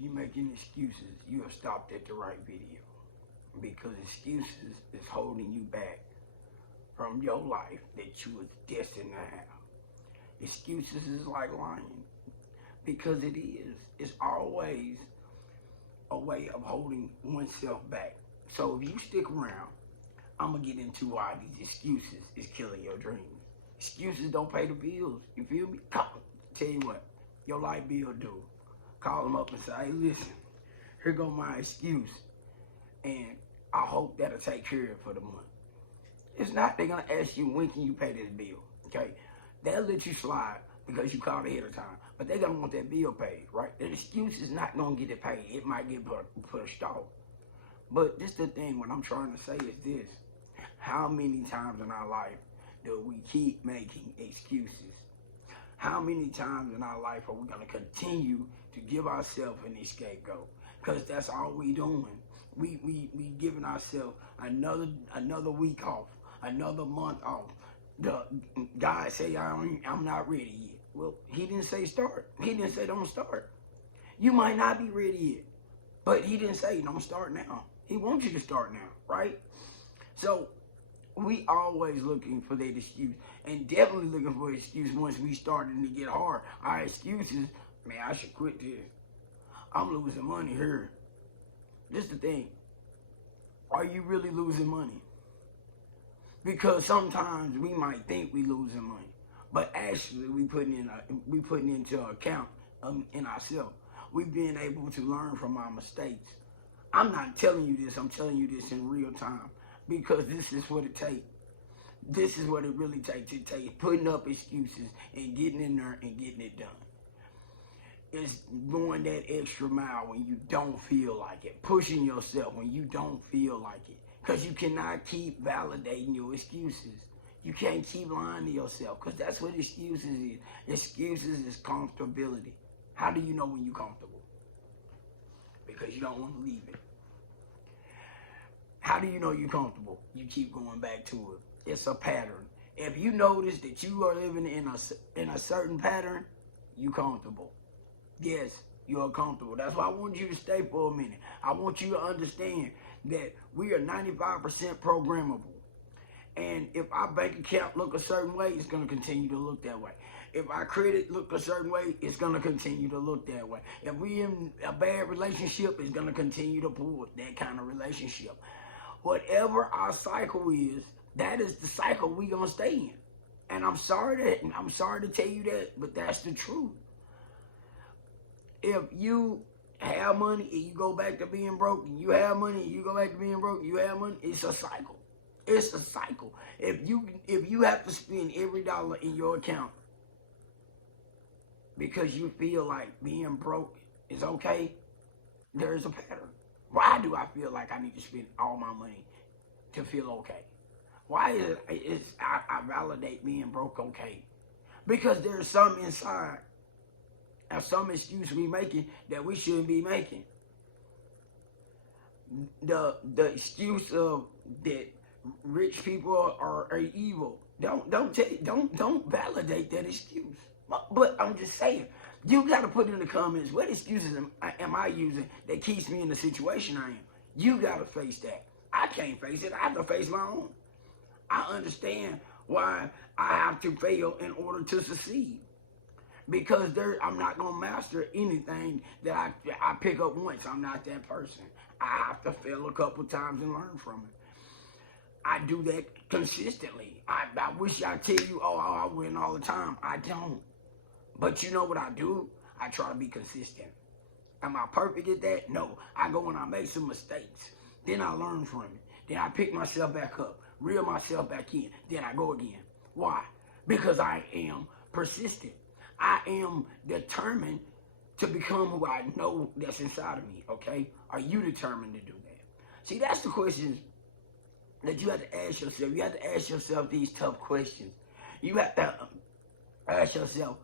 you're making excuses, you have stopped at the right video. Because excuses is holding you back from your life that you was destined to have. Excuses is like lying. Because it is. It's always a way of holding oneself back. So if you stick around, I'm going to get into why these excuses is killing your dreams. Excuses don't pay the bills. You feel me? Tell you what, your light bill due. Call them up and say, hey, listen, here go my excuse. And I hope that'll take care of it for the month. It's not, they're going to ask you, when can you pay this bill? Okay? They'll let you slide because you called ahead of time. But they're going to want that bill paid, right? The excuse is not going to get it paid. It might get pushed off. But this the thing, what I'm trying to say is this. How many times in our life do we keep making excuses? How many times in our life are we going to continue to give ourselves an scapegoat? Because that's all we doing. We giving ourselves another week off, another month off. The God say, I'm not ready yet. Well, he didn't say start. He didn't say don't start. You might not be ready yet, but he didn't say don't start now. He wants you to start now, right? So we always looking for that excuse, and definitely looking for an excuse once we starting to get hard. Our excuses, man, I should quit this. I'm losing money here. This is the thing. Are you really losing money? Because sometimes we might think we losing money, but actually we putting into account in ourselves. We've been able to learn from our mistakes. I'm not telling you this. I'm telling you this in real time because this is what it takes. This is what it really takes. It takes putting up excuses and getting in there and getting it done. It's going that extra mile when you don't feel like it. Pushing yourself when you don't feel like it. Because you cannot keep validating your excuses. You can't keep lying to yourself because that's what excuses is. Excuses is comfortability. How do you know when you're comfortable? Because you don't want to leave it. How do you know you're comfortable? You keep going back to it. It's a pattern. If you notice that you are living in a certain pattern, you're comfortable. Yes, you're comfortable. That's why I want you to stay for a minute. I want you to understand that we are 95% programmable. And if our bank account look a certain way, it's going to continue to look that way. If our credit look a certain way, it's going to continue to look that way. If we in a bad relationship, it's going to continue to pull that kind of relationship. Whatever our cycle is, that is the cycle we're going to stay in. And I'm sorry to tell you that, but that's the truth. If you have money and you go back to being broke, and you have money and you go back to being broke, you have money, it's a cycle. It's a cycle. If you have to spend every dollar in your account because you feel like being broke is okay, there is a pattern. Why do I feel like I need to spend all my money to feel okay? Why is I validate being broke okay? Because there's some inside and some excuse we making that we shouldn't be making. The excuse of that rich people are evil. Don't validate that excuse. But I'm just saying, you got to put in the comments what excuses am I using that keeps me in the situation I am. You got to face that. I can't face it. I have to face my own. I understand why I have to fail in order to succeed. Because I'm not going to master anything that I pick up once. I'm not that person. I have to fail a couple times and learn from it. I do that consistently. I wish I tell you, oh, I win all the time. I don't. But you know what I do? I try to be consistent. Am I perfect at that? No. I go and I make some mistakes. Then I learn from it. Then I pick myself back up, reel myself back in. Then I go again. Why? Because I am persistent. I am determined to become who I know that's inside of me, okay? Are you determined to do that? See, that's the questions that you have to ask yourself. You have to ask yourself these tough questions. You have to ask yourself,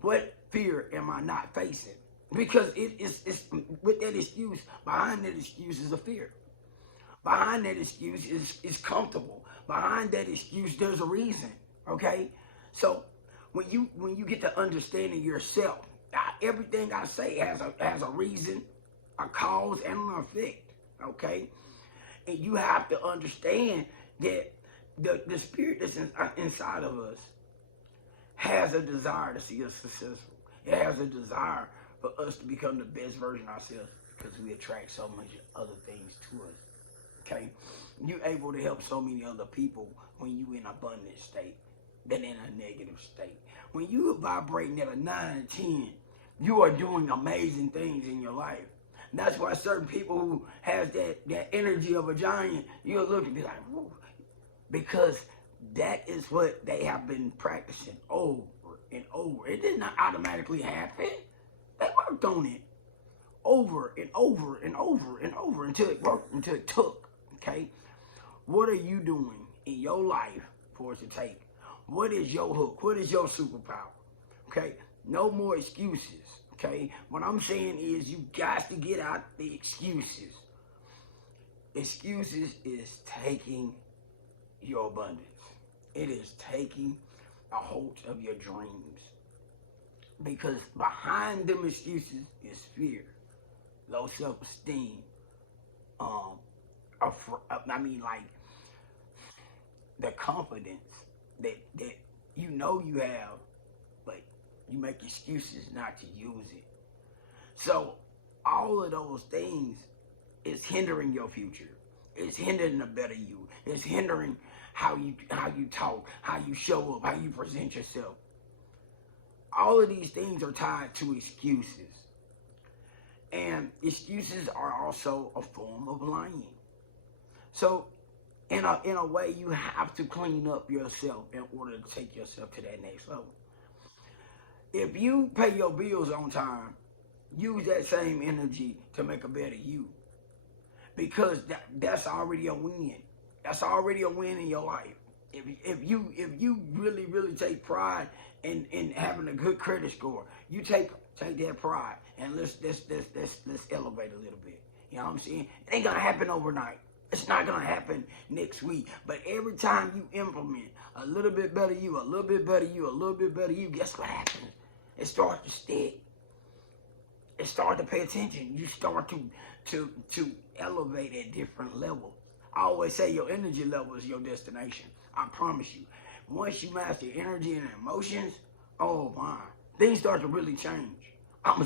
what fear am I not facing? Because it's with that excuse, behind that excuse is a fear. Behind that excuse is comfortable. Behind that excuse, there's a reason, okay? So when you get to understanding yourself, everything I say has a reason a cause and an effect, okay? And you have to understand that the spirit that's inside of us has a desire to see us successful. It has a desire for us to become the best version of ourselves because we attract so much other things to us. Okay? You're able to help so many other people when you're in an abundant state than in a negative state. When you are vibrating at a 9 and 10, you are doing amazing things in your life. And that's why certain people who has that energy of a giant, you'll look and be like, whoa, because that is what they have been practicing over and over. It did not automatically happen. They worked on it over and over and over and over until it worked, until it took, okay? What are you doing in your life for it to take? What is your hook? What is your superpower? Okay? No more excuses, okay? What I'm saying is you got to get out the excuses. Excuses is taking your abundance. It is taking a hold of your dreams. Because behind them excuses is fear, low self-esteem, the confidence that you know you have, but you make excuses not to use it. So all of those things is hindering your future. It's hindering a better you. It's hindering how you talk, how you show up, how you present yourself. All of these things are tied to excuses. And excuses are also a form of lying. So in a way, you have to clean up yourself in order to take yourself to that next level. If you pay your bills on time, use that same energy to make a better you. Because that's already a win. That's already a win in your life. If you really take pride in having a good credit score, you take that pride and let's elevate a little bit. You know what I'm saying? It ain't gonna happen overnight. It's not gonna happen next week. But every time you implement a little bit better you, a little bit better you, a little bit better you, guess what happens? It starts to stick. It starts to pay attention. You start to elevate at different levels. I always say your energy level is your destination. I promise you. Once you master energy and emotions, oh my, things start to really change. I'm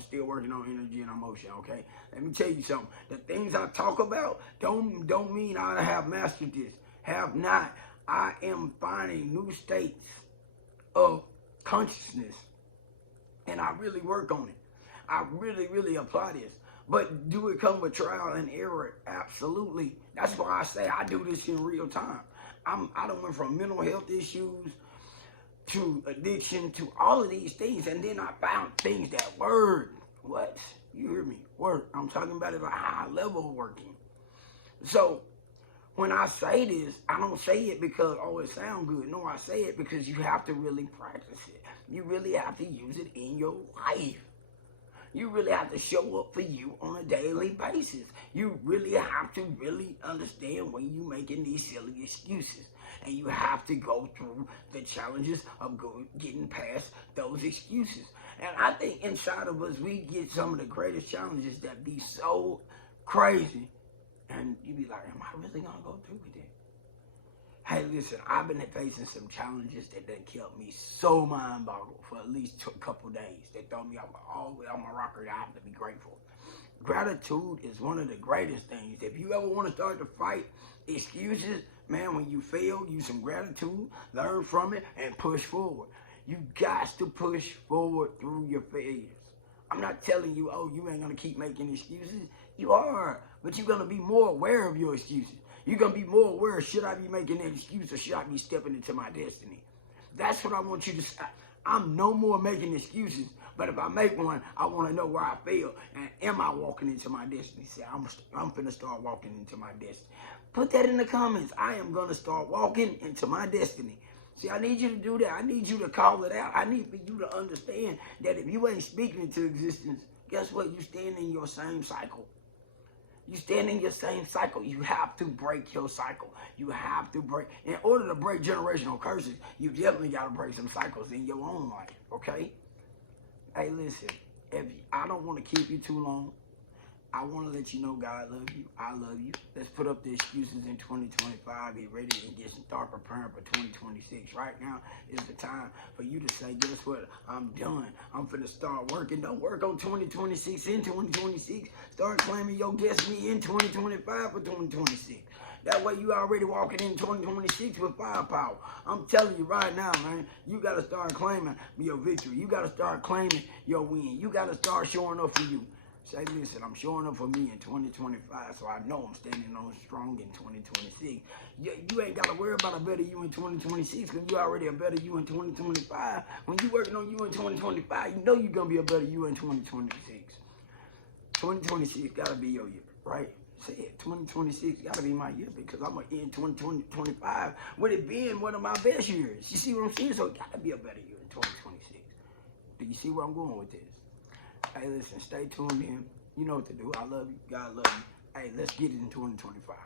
still working on energy and emotion, okay? Let me tell you something. The things I talk about don't mean I have mastered this. Have not. I am finding new states of consciousness. And I really work on it. I really apply this. But do it come with trial and error? Absolutely. That's why I say I do this in real time. I done went from mental health issues to addiction to all of these things, and then I found things that work. What? You hear me? Work. I'm talking about it at a high level of working. So when I say this, I don't say it because, oh, it sounds good. No, I say it because you have to really practice it. You really have to use it in your life. You really have to show up for you on a daily basis. You really have to really understand when you're making these silly excuses. And you have to go through the challenges of getting past those excuses. And I think inside of us, we get some of the greatest challenges that be so crazy. And you be like, am I really going to go through with it? Hey, listen, I've been facing some challenges that done kept me so mind-boggled for at least a couple days. They throw me all the way on my rocker. I have to be grateful. Gratitude is one of the greatest things. If you ever want to start to fight excuses, man, when you fail, use some gratitude, learn from it, and push forward. You got to push forward through your failures. I'm not telling you, oh, you ain't going to keep making excuses. You are, but you're going to be more aware of your excuses. You're going to be more aware, should I be making that excuse or should I be stepping into my destiny? That's what I want you to say. I'm no more making excuses, but if I make one, I want to know where I fail. And am I walking into my destiny? Say, I'm going to start walking into my destiny. Put that in the comments. I am going to start walking into my destiny. See, I need you to do that. I need you to call it out. I need for you to understand that if you ain't speaking into existence, guess what? You stand in your same cycle. You stand in your same cycle. You have to break your cycle. You have to break. In order to break generational curses, you definitely got to break some cycles in your own life, okay? Hey, listen, I don't want to keep you too long. I want to let you know God love you. I love you. Let's put up the excuses in 2025. Get ready and start preparing for 2026. Right now is the time for you to say, guess what? I'm done. I'm finna start working. Don't work on 2026 in 2026. Start claiming your destiny in 2025 for 2026. That way you already walking in 2026 with firepower. I'm telling you right now, man, you got to start claiming your victory. You got to start claiming your win. You got to start showing up for you. Say, listen, I'm showing up for me in 2025, so I know I'm standing on strong in 2026. You ain't got to worry about a better you in 2026 because you already a better you in 2025. When you working on you in 2025, you know you're going to be a better you in 2026. 2026 got to be your year, right? Say it, 2026 got to be my year because I'm going to end 2025 with it being one of my best years. You see what I'm saying? So it got to be a better year in 2026. Do you see where I'm going with this? Hey, listen, stay tuned in. You know what to do. I love you. God love you. Hey, let's get it in 2025.